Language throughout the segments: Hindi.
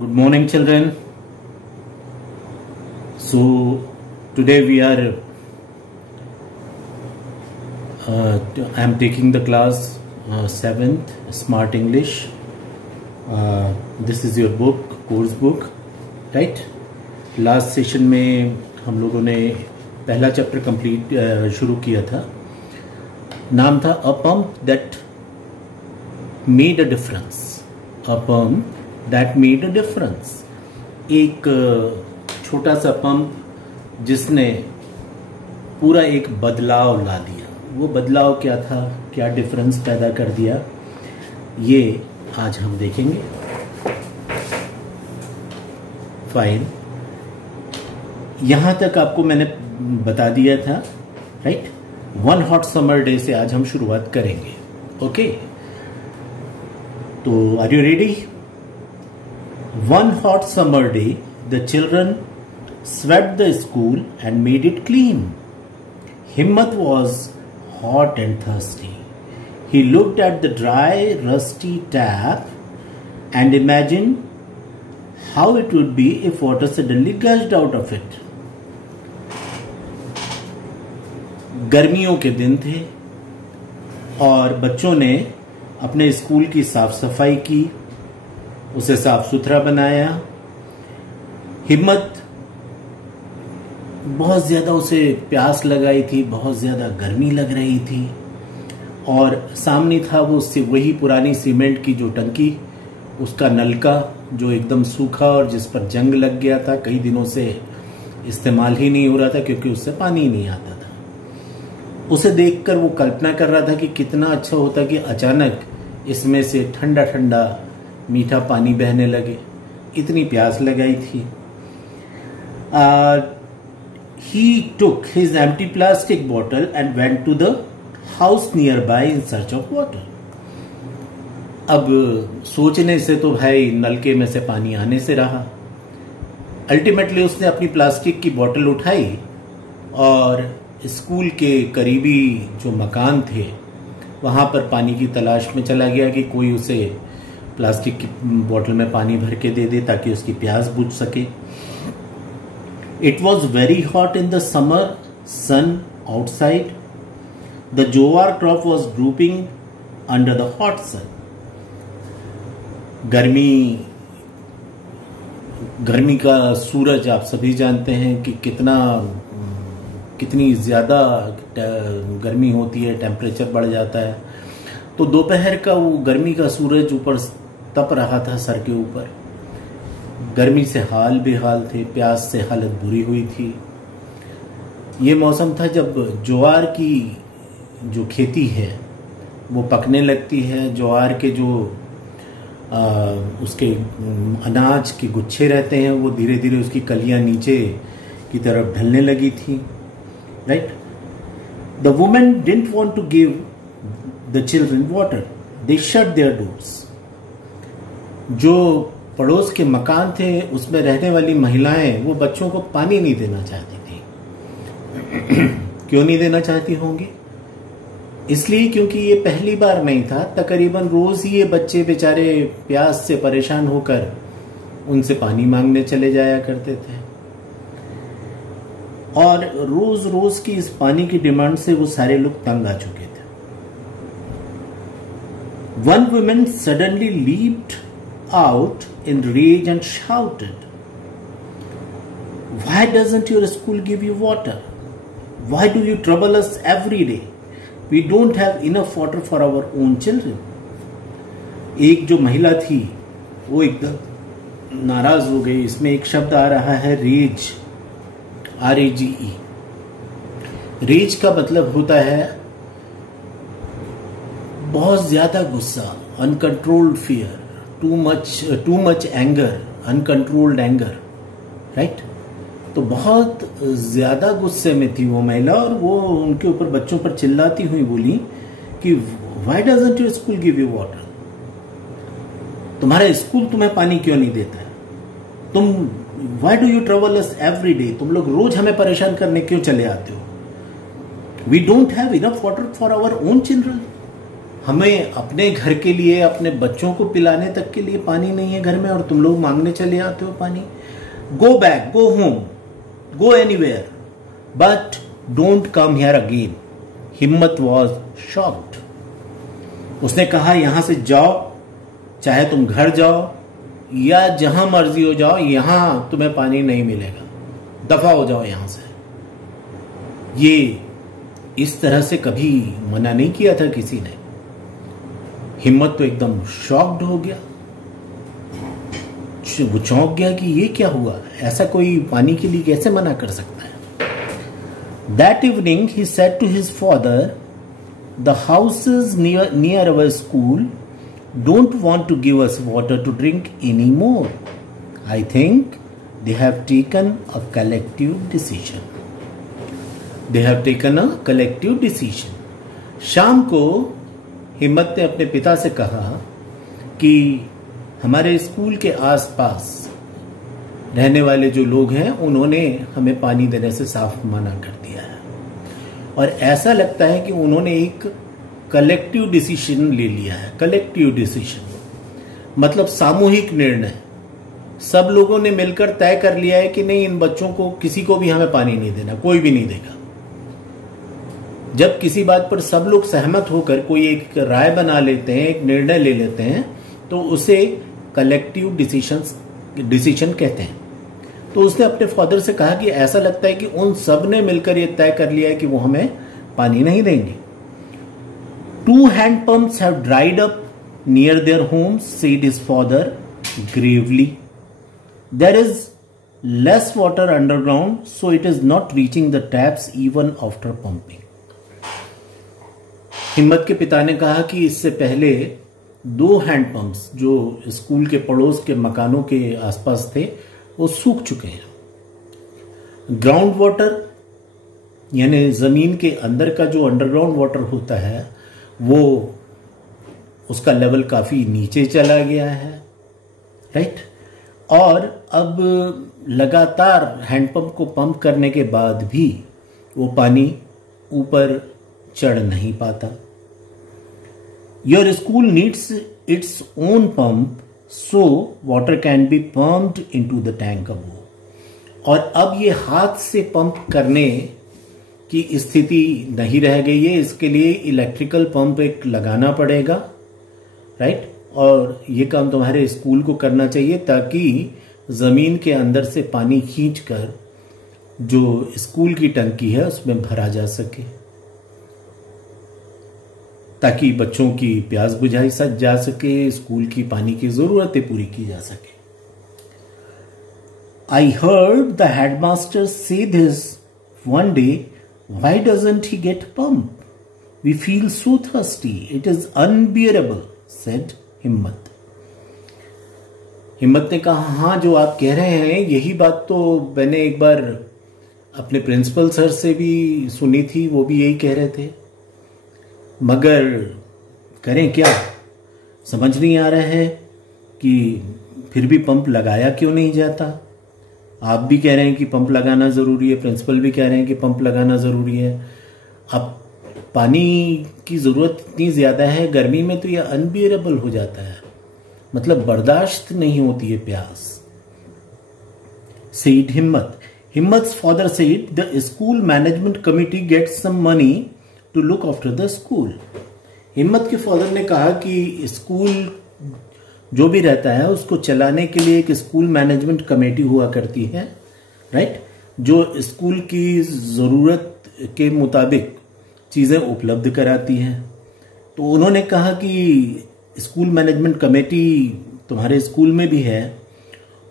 Good morning, children. So today we are I am taking the class 7th Smart English. This is your book, course book, right? Last session में हम लोगों ने पहला चैप्टर कंप्लीट शुरू किया था. नाम था A Pump That Made a Difference. A Pump That Made a Difference. एक छोटा सा पंप जिसने पूरा एक बदलाव ला दिया. वो बदलाव क्या था, क्या डिफरेंस पैदा कर दिया, ये आज हम देखेंगे. फाइन, यहां तक आपको मैंने बता दिया था, right? One hot summer day से आज हम शुरुआत करेंगे. ओके, तो are you ready? One hot summer day, the children swept the school and made it clean. Himmat was hot and thirsty. He looked at the dry, rusty tap and imagined how it would be if water suddenly gushed out of it. गर्मियों के दिन थे और बच्चों ने अपने स्कूल की साफ सफाई की, उसे साफ सुथरा बनाया. हिम्मत बहुत ज्यादा उसे प्यास लगाई थी, बहुत ज्यादा गर्मी लग रही थी और सामने था वो वही पुरानी सीमेंट की जो टंकी, उसका नलका जो एकदम सूखा और जिस पर जंग लग गया था, कई दिनों से इस्तेमाल ही नहीं हो रहा था क्योंकि उससे पानी ही नहीं आता था. उसे देखकर वो कल्पना कर रहा था कि कितना अच्छा होता कि अचानक इसमें से ठंडा ठंडा मीठा पानी बहने लगे. इतनी प्यास लगाई थी. He took his empty plastic bottle and went to the house nearby in search of water. अब सोचने से तो भाई नलके में से पानी आने से रहा. अल्टीमेटली उसने अपनी प्लास्टिक की बोतल उठाई और स्कूल के करीबी जो मकान थे वहां पर पानी की तलाश में चला गया कि कोई उसे प्लास्टिक की बोतल में पानी भर के दे दे ताकि उसकी प्यास बुझ सके. It was very hot in the summer sun outside. The jowar crop was drooping under the hot sun. गर्मी का सूरज आप सभी जानते हैं कि कितनी ज्यादा गर्मी होती है, टेम्परेचर बढ़ जाता है. तो दोपहर का वो गर्मी का सूरज ऊपर तप रहा था सर के ऊपर. गर्मी से हाल बेहाल थे, प्यास से हालत बुरी हुई थी. ये मौसम था जब ज्वार की जो खेती है वो पकने लगती है. ज्वार के जो उसके अनाज के गुच्छे रहते हैं वो धीरे धीरे उसकी कलियां नीचे की तरफ ढलने लगी थी, right? The women didn't want to give the children water. They shut their doors. जो पड़ोस के मकान थे उसमें रहने वाली महिलाएं वो बच्चों को पानी नहीं देना चाहती थी. क्यों नहीं देना चाहती होंगी? इसलिए क्योंकि ये पहली बार नहीं था. तकरीबन रोज ही ये बच्चे बेचारे प्यास से परेशान होकर उनसे पानी मांगने चले जाया करते थे और रोज रोज की इस पानी की डिमांड से वो सारे लोग तंग आ चुके थे. One woman suddenly leaped out in rage and shouted, "Why doesn't your school give you water? Why do you trouble us every day? We don't have enough water for our own children." एक जो महिला थी वो एकदम नाराज हो गई. इसमें एक शब्द आ रहा है रेज, RAGE. रेज का मतलब होता है बहुत ज्यादा गुस्सा, uncontrolled fear, too much anger, uncontrolled anger, right? तो बहुत ज्यादा गुस्से में थी वो महिला और वो उनके ऊपर बच्चों पर चिल्लाती हुई बोली कि why doesn't your school give you water? तुम्हारा स्कूल तुम्हें पानी क्यों नहीं देता है? तुम why do you trouble us every day? तुम लोग रोज हमें परेशान करने क्यों चले आते हो? We don't have enough water for our own children. हमें अपने घर के लिए, अपने बच्चों को पिलाने तक के लिए पानी नहीं है घर में, और तुम लोग मांगने चले आते हो पानी। Go back, go home, go anywhere, but don't come here again. हिम्मत वॉज शॉक्ड। उसने कहा यहां से जाओ, चाहे तुम घर जाओ या जहां मर्जी हो जाओ, यहां तुम्हें पानी नहीं मिलेगा, दफा हो जाओ यहां से। ये इस तरह से कभी मना नहीं किया था किसी ने। हिम्मत तो एकदम शॉक्ड हो गया, वो चौंक गया कि ये क्या हुआ, ऐसा कोई पानी के लिए कैसे मना कर सकता है। That evening he said to his father, the houses near our school don't want to give us water to drink anymore. I think they have taken a collective decision. They have taken a collective decision. शाम को हिम्मत ने अपने पिता से कहा कि हमारे स्कूल के आसपास रहने वाले जो लोग हैं उन्होंने हमें पानी देने से साफ मना कर दिया है, और ऐसा लगता है कि उन्होंने एक कलेक्टिव डिसीजन ले लिया है। कलेक्टिव डिसीजन मतलब सामूहिक निर्णय। सब लोगों ने मिलकर तय कर लिया है कि नहीं, इन बच्चों को किसी को भी हमें पानी नहीं देना, कोई भी नहीं देगा। जब किसी बात पर सब लोग सहमत होकर कोई एक राय बना लेते हैं, एक निर्णय ले लेते हैं, तो उसे कलेक्टिव डिसीजन कहते हैं। तो उसने अपने फादर से कहा कि ऐसा लगता है कि उन सब ने मिलकर यह तय कर लिया है कि वो हमें पानी नहीं देंगे। 2 hand pumps have dried up near their homes, said his father gravely. There is less water underground, so it is not reaching the taps even after pumping. हिम्मत के पिता ने कहा कि इससे पहले 2 हैंड पंप्स जो स्कूल के पड़ोस के मकानों के आसपास थे वो सूख चुके हैं। ग्राउंड वाटर यानी जमीन के अंदर का जो अंडरग्राउंड वाटर होता है वो उसका लेवल काफी नीचे चला गया है, राइट। और अब लगातार हैंडपंप को पंप करने के बाद भी वो पानी ऊपर चढ़ नहीं पाता। Your school needs its own pump so water can be pumped into the tank above. और अब ये हाथ से पंप करने की स्थिति नहीं रह गई है, इसके लिए इलेक्ट्रिकल पंप एक लगाना पड़ेगा, राइट। और ये काम तुम्हारे स्कूल को करना चाहिए ताकि जमीन के अंदर से पानी खींचकर जो स्कूल की टंकी है उसमें भरा जा सके, ताकि बच्चों की प्यास बुझाई जा सके, स्कूल की पानी की जरूरतें पूरी की जा सके। आई हर्ड द हेडमास्टर से this one day, why doesn't he get pump? We feel so thirsty. It is unbearable, said हिम्मत। हिम्मत ने कहा, हाँ जो आप कह रहे हैं यही बात तो मैंने एक बार अपने प्रिंसिपल सर से भी सुनी थी, वो भी यही कह रहे थे, मगर करें क्या, समझ नहीं आ रहा है कि फिर भी पंप लगाया क्यों नहीं जाता। आप भी कह रहे हैं कि पंप लगाना जरूरी है, प्रिंसिपल भी कह रहे हैं कि पंप लगाना जरूरी है। अब पानी की जरूरत इतनी ज्यादा है, गर्मी में तो यह अनबियरेबल हो जाता है, मतलब बर्दाश्त नहीं होती है प्यास। सेड हिम्मत। हिम्मत's father said the school management committee gets some money to look after the school. हिम्मत के फादर ने कहा कि स्कूल जो भी रहता है उसको चलाने के लिए एक स्कूल मैनेजमेंट कमेटी हुआ करती है, राइट, जो स्कूल की जरूरत के मुताबिक चीजें उपलब्ध कराती है। तो उन्होंने कहा कि स्कूल मैनेजमेंट कमेटी तुम्हारे स्कूल में भी है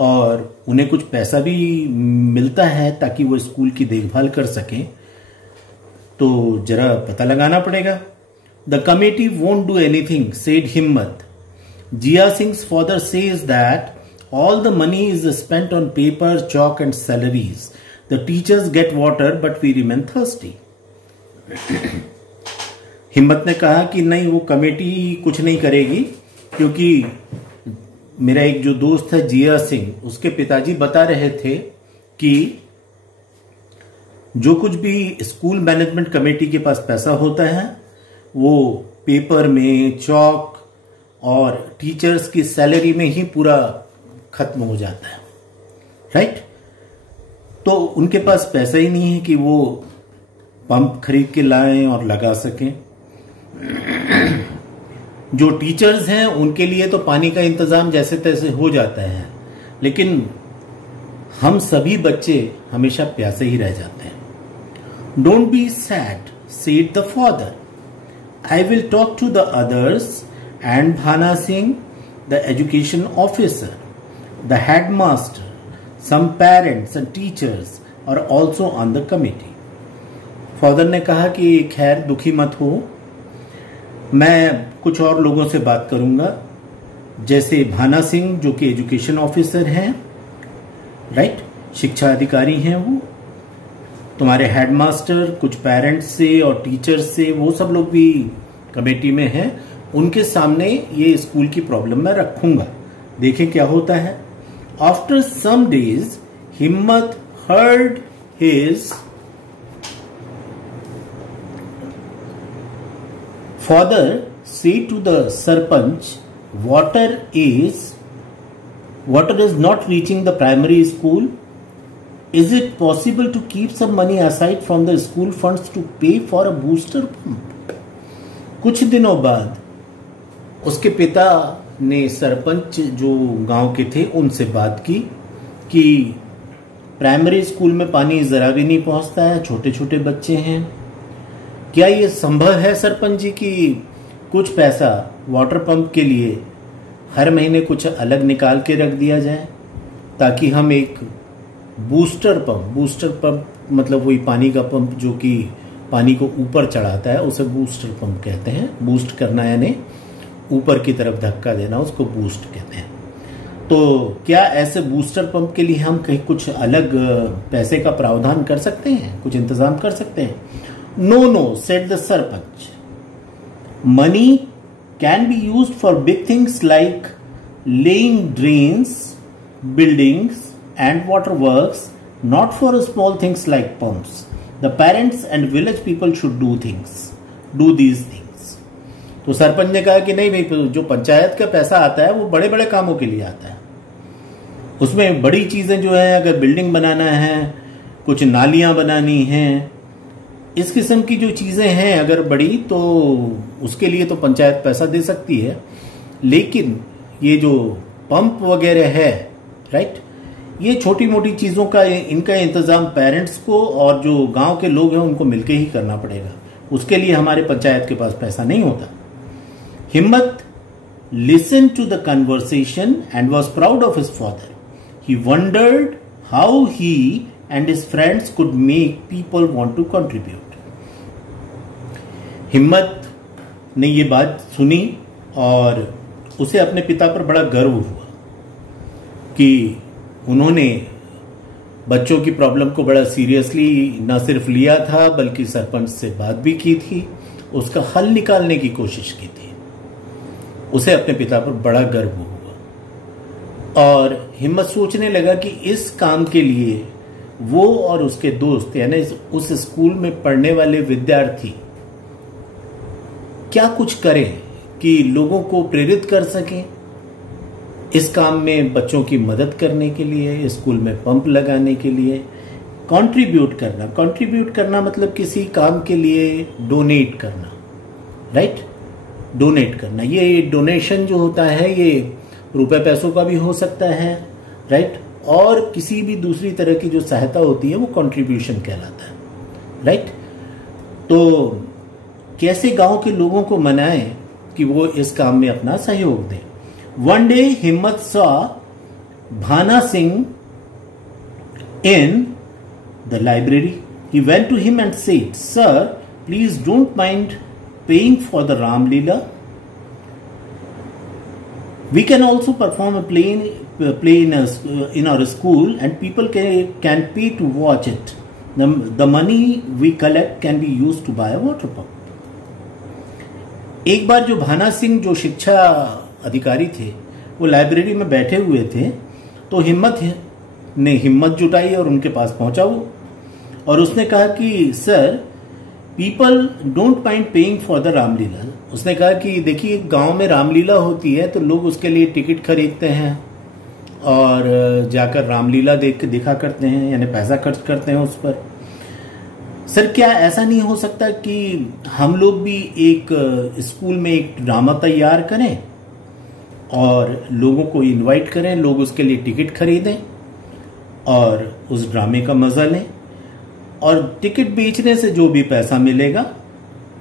और उन्हें कुछ पैसा भी मिलता है ताकि वो स्कूल की देखभाल कर सकें, तो जरा पता लगाना पड़ेगा। The committee won't do anything, said हिम्मत। Jia Singh's father says that all the money is spent on paper, chalk and salaries. The teachers get water but we remain thirsty. हिम्मत ने कहा कि नहीं, वो कमेटी कुछ नहीं करेगी, क्योंकि मेरा एक जो दोस्त है जिया सिंह, उसके पिताजी बता रहे थे कि जो कुछ भी स्कूल मैनेजमेंट कमेटी के पास पैसा होता है वो पेपर में, चौक और टीचर्स की सैलरी में ही पूरा खत्म हो जाता है, राइट। तो उनके पास पैसा ही नहीं है कि वो पंप खरीद के लाएं और लगा सकें। जो टीचर्स हैं उनके लिए तो पानी का इंतजाम जैसे तैसे हो जाता है, लेकिन हम सभी बच्चे हमेशा प्यासे ही रह जाते हैं। Don't be sad, said the father, I will talk to the others and Bhana Singh the education officer, the headmaster, some parents and teachers are also on the committee. Father ने कहा कि खैर दुखी मत हो, मैं कुछ और लोगों से बात करूंगा, जैसे भाना सिंह जो कि एजुकेशन ऑफिसर हैं, राइट, शिक्षा अधिकारी हैं वो, तुम्हारे हेडमास्टर, कुछ पेरेंट्स से और टीचर्स से, वो सब लोग भी कमेटी में हैं, उनके सामने ये स्कूल की प्रॉब्लम मैं रखूंगा, देखें क्या होता है। After some days, Himmat heard his father say to the Sarpanch, water is not reaching the primary school. Is it possible to keep some money aside from the school funds to pay for a booster pump? कुछ दिनों बाद उसके पिता ने सरपंच जो गांव के थे उनसे बात की कि प्राइमरी स्कूल में पानी जरा भी नहीं पहुंचता है, छोटे छोटे बच्चे हैं, क्या ये संभव है सरपंच जी कि कुछ पैसा वाटर पंप के लिए हर महीने कुछ अलग निकाल के रख दिया जाए, ताकि हम एक बूस्टर पंप मतलब वही पानी का पंप जो कि पानी को ऊपर चढ़ाता है उसे बूस्टर पंप कहते हैं। बूस्ट करना यानी ऊपर की तरफ धक्का देना, उसको बूस्ट कहते हैं। तो क्या ऐसे बूस्टर पंप के लिए हम कहीं कुछ अलग पैसे का प्रावधान कर सकते हैं, कुछ इंतजाम कर सकते हैं? No said the sarpanch, money can be used for big things like laying drains, buildings and water works, not for small things like pumps. The parents and village people should do these things. तो सरपंच ने कहा कि नहीं भाई, जो पंचायत का पैसा आता है वो बड़े बड़े कामों के लिए आता है, उसमें बड़ी चीजें जो है, अगर बिल्डिंग बनाना है, कुछ नालियां बनानी हैं, इस किस्म की जो चीजें हैं अगर बड़ी, तो उसके लिए तो पंचायत पैसा दे सकती है। लेकिन ये जो पंप वगैरह है, राइट, ये छोटी मोटी चीजों का इनका इंतजाम पेरेंट्स को और जो गांव के लोग हैं उनको मिलके ही करना पड़ेगा, उसके लिए हमारे पंचायत के पास पैसा नहीं होता। Himmat listened to the conversation and was proud of his father. He wondered how he and his friends could make people want to contribute. हिम्मत ने ये बात सुनी और उसे अपने पिता पर बड़ा गर्व हुआ कि उन्होंने बच्चों की प्रॉब्लम को बड़ा सीरियसली न सिर्फ लिया था बल्कि सरपंच से बात भी की थी, उसका हल निकालने की कोशिश की थी। उसे अपने पिता पर बड़ा गर्व हुआ और हिम्मत सोचने लगा कि इस काम के लिए वो और उसके दोस्त यानी उस स्कूल में पढ़ने वाले विद्यार्थी क्या कुछ करें कि लोगों को प्रेरित कर सकें इस काम में, बच्चों की मदद करने के लिए, स्कूल में पंप लगाने के लिए। कंट्रीब्यूट करना मतलब किसी काम के लिए डोनेट करना, राइट, डोनेट करना। ये डोनेशन जो होता है ये रुपए पैसों का भी हो सकता है, राइट, और किसी भी दूसरी तरह की जो सहायता होती है वो कंट्रीब्यूशन कहलाता है, राइट। तो कैसे गांव के लोगों को मनाएं कि वो इस काम में अपना सहयोग दें। One day Himmat saw Bhana Singh in the library. He went to him and said, sir please don't mind paying for the Ram Leela. We can also perform a play in our school and people can pay to watch it. The money we collect can be used to buy a water pump. एक बार जो भाना सिंह जो शिक्षा अधिकारी थे वो लाइब्रेरी में बैठे हुए थे, तो हिम्मत ने हिम्मत जुटाई और उनके पास पहुंचा वो, और उसने कहा कि sir people don't mind paying for the Ramlila. उसने कहा कि देखिए गांव में रामलीला होती है तो लोग उसके लिए टिकट खरीदते हैं और जाकर रामलीला देख के देखा करते हैं, यानी पैसा खर्च करते हैं उस पर। सर क्या ऐसा नहीं हो सकता कि हम लोग भी एक स्कूल में एक ड्रामा तैयार करें और लोगों को इनवाइट करें, लोग उसके लिए टिकट खरीदें और उस ड्रामे का मजा लें, और टिकट बेचने से जो भी पैसा मिलेगा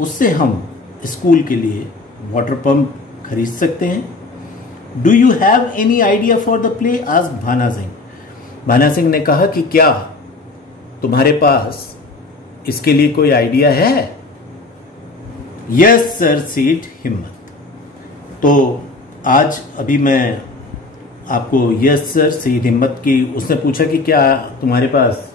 उससे हम स्कूल के लिए वाटर पंप खरीद सकते हैं। Do you have any idea for the play? आज भाना सिंह। भाना सिंह ने कहा कि क्या तुम्हारे पास इसके लिए कोई आइडिया है? यस सर, सीट हिम्मत। तो आज अभी मैं आपको यस सर सीट हिम्मत की, उसने पूछा कि क्या तुम्हारे पास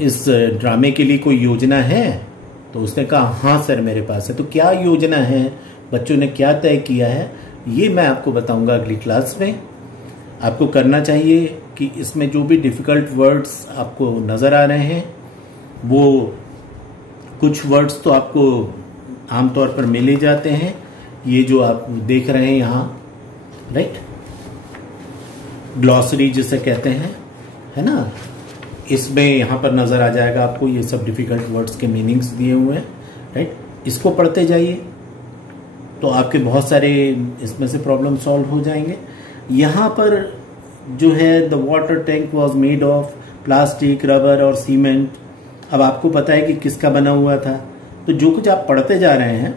इस ड्रामे के लिए कोई योजना है? तो उसने कहा हाँ सर मेरे पास है। तो क्या योजना है, बच्चों ने क्या तय किया है, ये मैं आपको बताऊंगा अगली क्लास में। आपको करना चाहिए कि इसमें जो भी डिफिकल्ट वर्ड्स आपको नजर आ रहे हैं वो कुछ वर्ड्स तो आपको आमतौर पर मिल ही जाते हैं। ये जो आप देख रहे हैं यहाँ, राइट, ग्लॉसरी जिसे कहते हैं, है ना, इसमें यहाँ पर नजर आ जाएगा आपको ये सब डिफिकल्ट वर्ड्स के मीनिंग्स दिए हुए हैं, राइट। इसको पढ़ते जाइए तो आपके बहुत सारे इसमें से प्रॉब्लम सॉल्व हो जाएंगे। यहाँ पर जो है the water tank was made of plastic, rubber और सीमेंट। अब आपको पता है कि किसका बना हुआ था, तो जो कुछ आप पढ़ते जा रहे हैं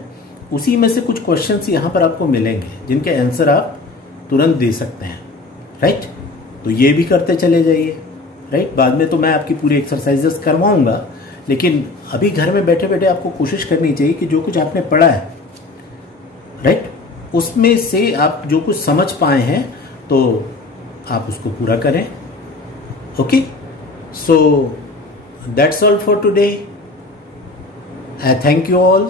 उसी में से कुछ क्वेश्चंस यहाँ पर आपको मिलेंगे जिनके आंसर आप तुरंत दे सकते हैं, राइट। तो ये भी करते चले जाइए, राइट। बाद में तो मैं आपकी पूरी एक्सरसाइजेस करवाऊंगा, लेकिन अभी घर में बैठे बैठे आपको कोशिश करनी चाहिए कि जो कुछ आपने पढ़ा है, राइट, उसमें से आप जो कुछ समझ पाए हैं तो आप उसको पूरा करें। Okay, so that's all for today. I thank you all.